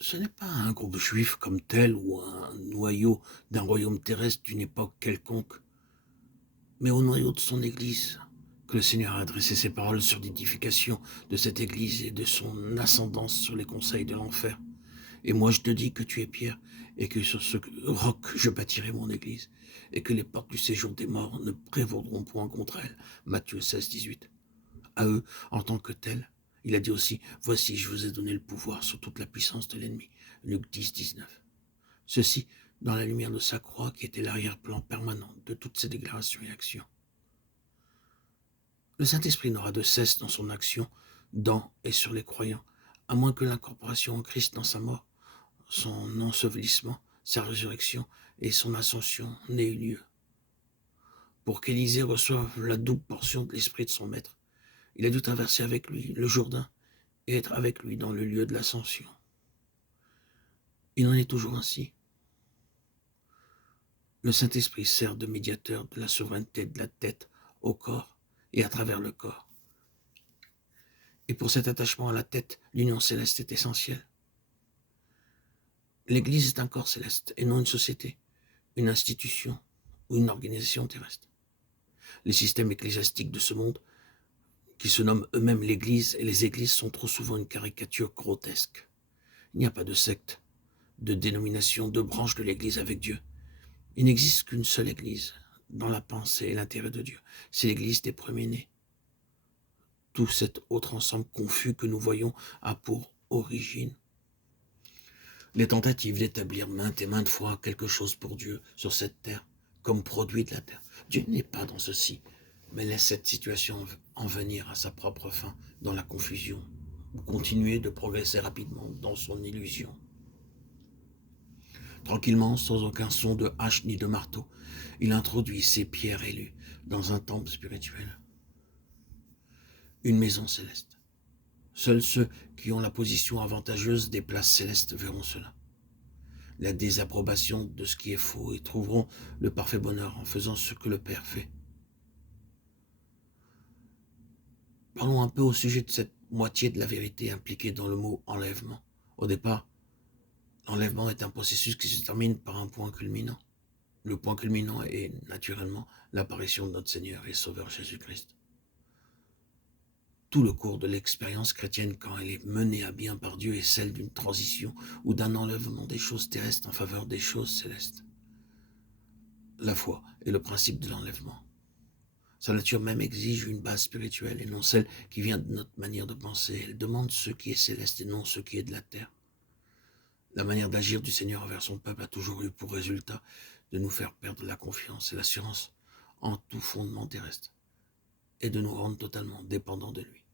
Ce n'est pas un groupe juif comme tel ou un noyau d'un royaume terrestre d'une époque quelconque, mais au noyau de son Église, que le Seigneur a adressé ses paroles sur l'édification de cette Église et de son ascendance sur les conseils de l'enfer. Et moi je te dis que tu es Pierre, et que sur ce roc je bâtirai mon Église, et que les portes du séjour des morts ne prévaudront point contre elle. Matthieu 16, 18. À eux, en tant que tels, il a dit aussi, voici je vous ai donné le pouvoir sur toute la puissance de l'ennemi. Luc 10, 19. Ceci dans la lumière de sa croix qui était l'arrière-plan permanent de toutes ses déclarations et actions. Le Saint-Esprit n'aura de cesse dans son action dans et sur les croyants, à moins que l'incorporation en Christ dans sa mort, son ensevelissement, sa résurrection et son ascension n'aient eu lieu. Pour qu'Élisée reçoive la double portion de l'esprit de son maître, il a dû traverser avec lui le Jourdain et être avec lui dans le lieu de l'ascension. Il en est toujours ainsi. Le Saint-Esprit sert de médiateur de la souveraineté de la tête au corps et à travers le corps. Et pour cet attachement à la tête, l'union céleste est essentielle. L'Église est un corps céleste et non une société, une institution ou une organisation terrestre. Les systèmes ecclésiastiques de ce monde, qui se nomment eux-mêmes l'Église et les églises, sont trop souvent une caricature grotesque. Il n'y a pas de secte, de dénomination, de branche de l'Église avec Dieu. Il n'existe qu'une seule Église, dans la pensée et l'intérêt de Dieu. C'est l'Église des premiers-nés. Tout cet autre ensemble confus que nous voyons a pour origine les tentatives d'établir maintes et maintes fois quelque chose pour Dieu sur cette terre, comme produit de la terre. Dieu n'est pas dans ceci, mais laisse cette situation en venir à sa propre fin, dans la confusion, ou continuer de progresser rapidement dans son illusion. Tranquillement, sans aucun son de hache ni de marteau, il introduit ses pierres élues dans un temple spirituel, une maison céleste. Seuls ceux qui ont la position avantageuse des places célestes verront cela. La désapprobation de ce qui est faux et trouveront le parfait bonheur en faisant ce que le Père fait. Parlons un peu au sujet de cette moitié de la vérité impliquée dans le mot enlèvement. Au départ, l'enlèvement est un processus qui se termine par un point culminant. Le point culminant est naturellement l'apparition de notre Seigneur et Sauveur Jésus-Christ. Tout le cours de l'expérience chrétienne, quand elle est menée à bien par Dieu, est celle d'une transition ou d'un enlèvement des choses terrestres en faveur des choses célestes. La foi est le principe de l'enlèvement. Sa nature même exige une base spirituelle et non celle qui vient de notre manière de penser. Elle demande ce qui est céleste et non ce qui est de la terre. La manière d'agir du Seigneur envers son peuple a toujours eu pour résultat de nous faire perdre la confiance et l'assurance en tout fondement terrestre et de nous rendre totalement dépendants de lui.